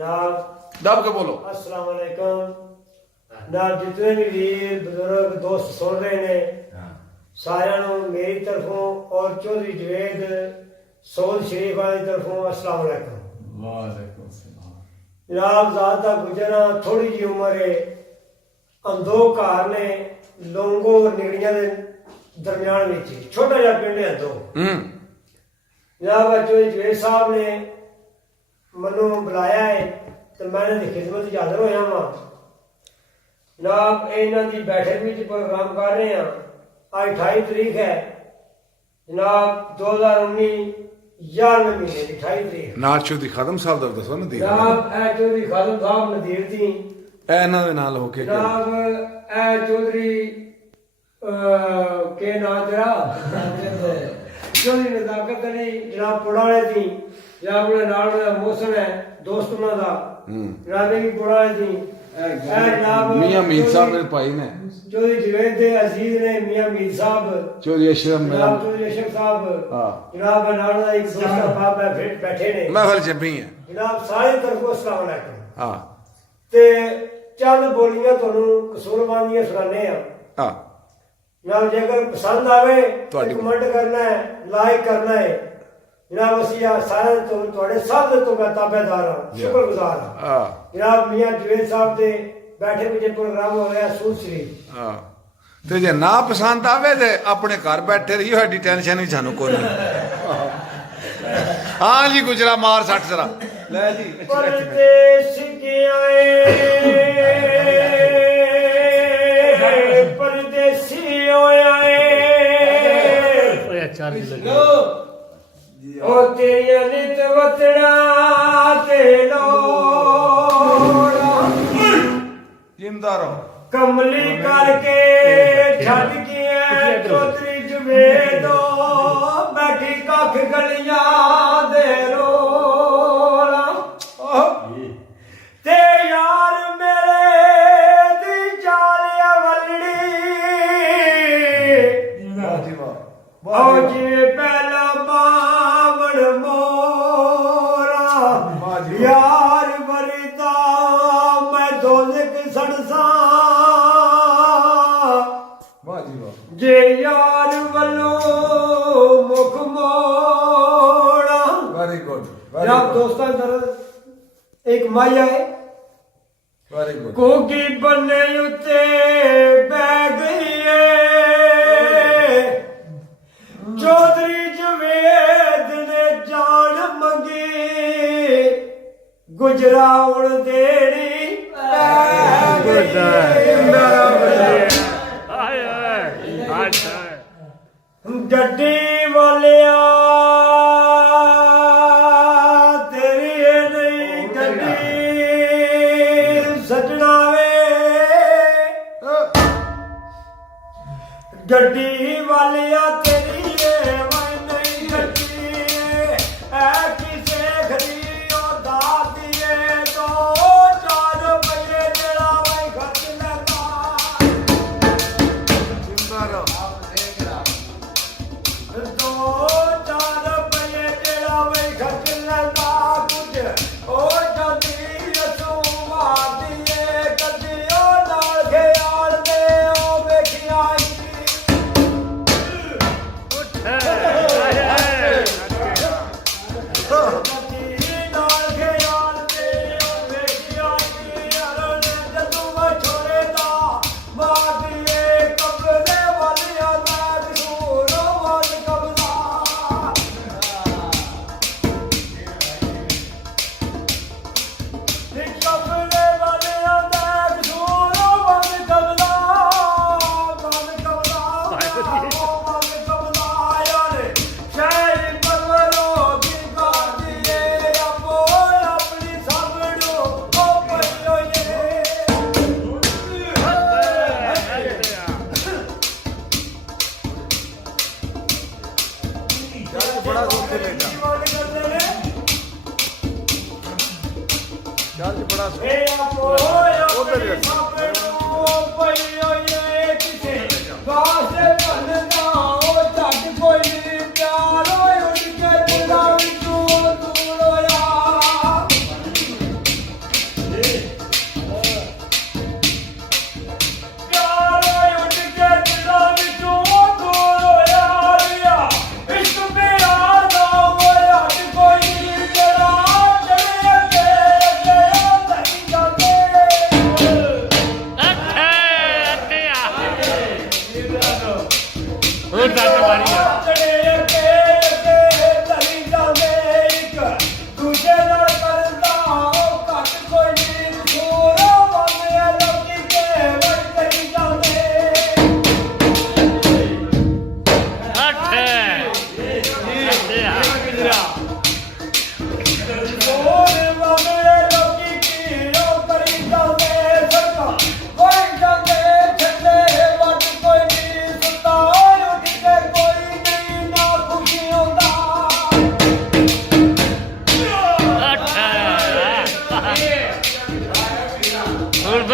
दब के बोलो। अस्सलाम वालेकुम। जितने भी वीर बुजुर्ग दोस्त सुन रहे ने सारिਆਂ ਨੂੰ मेरी तरफों और चौधरी जवेद सऊद शरीफ वाली तरफों अस्सलाम वालेकुम। वालेकुम सलाम। जनाब ज़्यादा गुजरा थोड़ी जी उम्र है अंदो घर ने लोंगो और निगड़िया के दरम्यान में छोटा जहा पिंड है अंदो। जनाब चौधरी जवेद साहब ने मनु बुलाया है तो मैंने दी खिदमत हाजिर होया वा। जनाब इन्हों की बैठक में प्रोग्राम कर रहे हैं। आज 28 तारीख है जनाब 2019 11वें महीने की 28 तारीख। नाल चौधरी खादम साहब दा दसो ना दी जनाब ए चौधरी खादम साहब नदीर थी ए इन्हां दे नाल हो के जनाब ए चौधरी के नाम तेरा चौधरी नजाकत अली जनाब पुराने थी जनाब उन्हें नाल मौसम है दोस्त उन्हों का जनाब भी पुराने थी मियां मीर साहब मेरे भाई ने चौधरी जवेद दे अजीज ने मियां मीर साहब चौधरी अशरफ मेरा जनाब चौधरी अशरफ साहब हां जनाब नाल दा एक दोस्त का बाप है बैठे ने महफिल जम्मी है जनाब सारे तरफों अस्सलाम वालेकुम। हां ते चंद बोलियां तुहानू कसूरबानियां सुनाने आ। हां जनाब जे अगर पसंद आवे तो तुहाडी कमेंट करना है लाइक करना है। जनाब असी सारे तुहाडे सब दे तो मैं ताबेदार हां शुक्रगुजार हां। हां जनाब मियां जवेद साहब दे बैठे विच प्रोग्राम हो रहा सूद शरीफ। हां ते जे ना पसंद आवे ते अपने घर बैठे रहियो साडी टेंशन ही सानू कोई नहीं। हां जी गुजरा मार 60 जरा ले जी परदेस के आए परदेसी आए ओ तेरिया नित वतड़ा ते लोड़ा जिंदा रहो कमली करके छड़ गया चौधरी जवेदो बैठी कख गलियां दे रोला ते यार मेरे दी जालिया वलड़ी ओ जिवे पहला बावण मोरा यार वरदा मैं दोलक सड़सा जे यार वलो मुख मोड़ा। वेरी गुड जनाब दोस्तों तरह एक माया है वेरी गुड कोगी बने उते बह गई है चौधरी जवेद ने जान मंगी गुजरा उड़ देनी गड्डी वालिया तेरी ये नहीं गड्डी सजना वे गड्डी वालिया तेरी ये मैं नहीं गड्डी ऐ किसे खरीदो दादिए तो 4 रुपये जड़ा मैं खर्च लेता जिंदा रहो 2 4 रुपये जड़ा मैं खर्च लेता कुछ ओ जदी रसू मारदिए कदी ओ नाल ख्याल दे ओ वेखिया बड़ा सोचे लेगा चल जी बड़ा उधर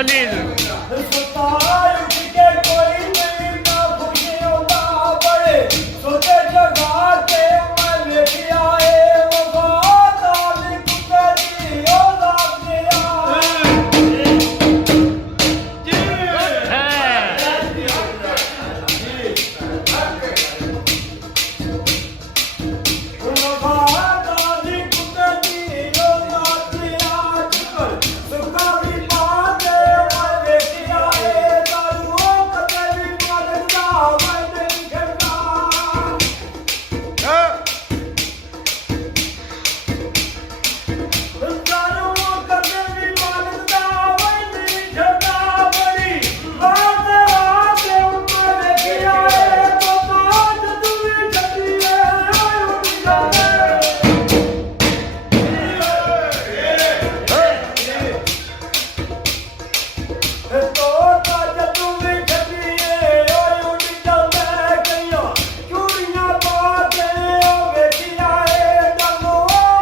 ਬੱਲੀ ਸੁਤਾਰ ਉੱਠ ਕੇ ਕੋਈ ਨਹੀਂ ਨਾ ਪੁੱਛਿਆ ਬੜੇ ਸੋਚੇ ਜਗਾ ਕੇ ਮੈਂ ਵੇਖਿਆ ਏ ਵਫਾਦਾਰ ਦੀ ਕੁੱਤੇ ਦੀ ਉਹ ਲੱਗ ਗਿਆ ਵਫਾਦਾਰ ਦੀ ਕੁੱਤੇ ਦੀ ਉਹ ਲੱਗ ਗਿਆ ਸੁੱਕਾ ਵੀ ਪਾ ਕੇ ਮੈਂ ਵੇਖਿਆ ਏ ਦਾਰੂ ਕਦੇ ਵੀ ਮਰਦਾ ਮੈਂ ਨਹੀਂ ਛੱਡਦਾ ਦਾਰੂ ਕਦੇ ਵੀ ਮਰਦਾ ਮੈਂ ਨਹੀਂ ਛੱਡਦਾ ਬੜੀ ਬਾਤ ਆ ਕੇ ਮੈਂ ਵੇਖਿਆ ਏ ਬਾਤ ਤੂੰ ਵੀ ਛੱਡੀ ਏ ਉੱਡ ਜਾਵੇ ਤੋਤਾ ਜਦੋਂ ਵੀ ਛੱਡੀਏ ਓਏ ਉੱਡ ਜਾਂਦਾ ਕਈਆਂ ਚੂੜੀਆਂ ਪਾ ਕੇ ਉਹ ਵੇਖਿਆ ਏ ਡੰਗੋ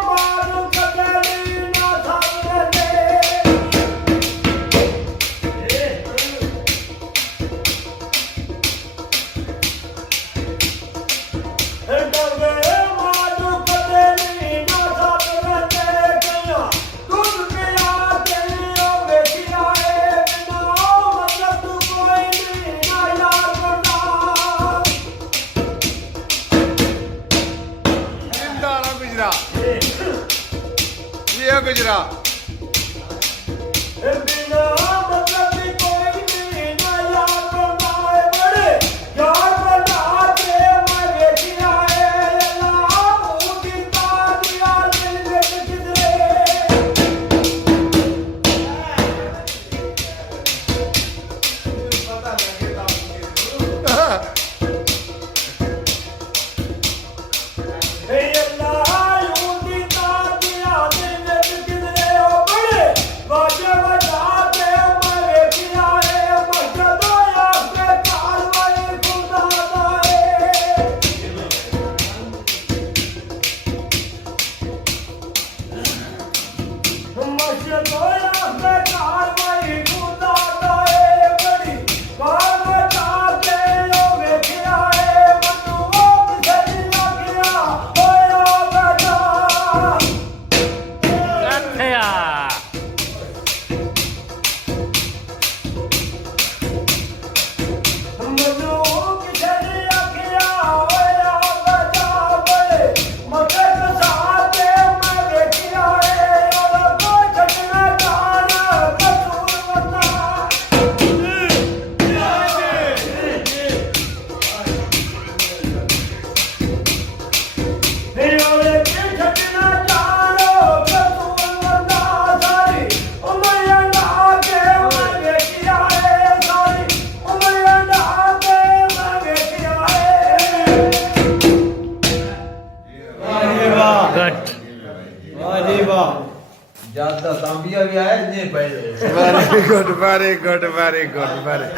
ਮਾਰੂ ਕਦੇ ਨਾ ਸਾਹਮਣੇ ਡੰਗੇ ਮਾਰੂ ਕਦੇ ਨਾ ਸਾਹਮਣੇ ਕਈਆਂ ਦੁੱਧ ਪਿਆ ਕੇ ਉਹ ਵੇਖਿਆ ਏ ਬਿਨਾ ਮਤਲਬ ਤੂੰ ਕੋਈ ਨਹੀਂ ਨਾ ਯਾਰ ਕਰਦਾ ਜਿੰਦਾ ਨਾ ਗੁਜਰਾ ਇਹ ਗੁਜਰਾ ਬਿਨਾ ਮਤਲਬ ਦੀ ਕੋਈ ਨਹੀਂ ਨਾ ਯਾਰ ਕਰਦਾ ਏ ਬੜੇ ਯਾਰ ਬਣਾ ਕੇ ਮੈਂ ਵੇਖਿਆ ਏ ਅੱਲਾ ਮੂੰਹ ਦੀ ਤਾਰੀਆ ਦਿਲ ਵਿੱਚ ਕਿਧਰੇ Hey Allah, you did not be out in the bੜੇ ਵਾਜੇ ਵਜਾ ਕੇ ਮੈਂ ਵੇਖਿਆ ਏ ਮਸਜਦੋਂ ਆਪੇ ਕਾਰਵਾਈ ਖੁਦਾ ਦਾ ਏ ਮਸਜਦੋਂ ਆਪੇ ਕਾਰਵਾਈ ਖੁਦਾ ਦਾ ਏ ਬੜੀ ਵਾਰ ਵਜਾ ਕੇ ਉਹ ਵੇਖਿਆ ਏ ਮੈਨੂੰ ਉਹ ਕਿਸੇ ਦੀ ਲੱਗਿਆ ਹੋਇਆ ਬੈਠਾ ਕਿੱਥੇ ਆ ਮੈਨੂੰ ਕਿਸੇ ਨੇ ਆਖਿਆ ਹੋਇਆ ਬਚਾ ਬੜੇ ਮੱਥੇ ਕਸਾ ਕੇ ਮੈਂ ਵੇਖਿਆ ਏ ਉਹਦਾ ਕੋਈ ਛੱਡਣਾ ਜਾਣਾ ਕਸੂਰ ਵਰਨਾ ਮੇਰੇ ਉਹਦੇ ਕੀ ਛੱਡਣਾ ਜਾਣਾ ਕਸੂਰ ਵਰਨਾ ਸਾਰੀ ਉਮਰ ਨਾ ਕੇ ਮੈਂ ਵੇਖਿਆ ਏ ਸਾਰੀ ਉਮਰ ਨਾ ਕੇ ਮੈਂ ਵੇਖਿਆ ਏ ਗੱਟ ਵਾਹ ਜੀ ਵਾਹ ਜਦ ਤਾਂ ਤਾਂਬੀਆ ਵੀ ਆਇਆ ਇੰਨੇ ਪਏ very good very good very good very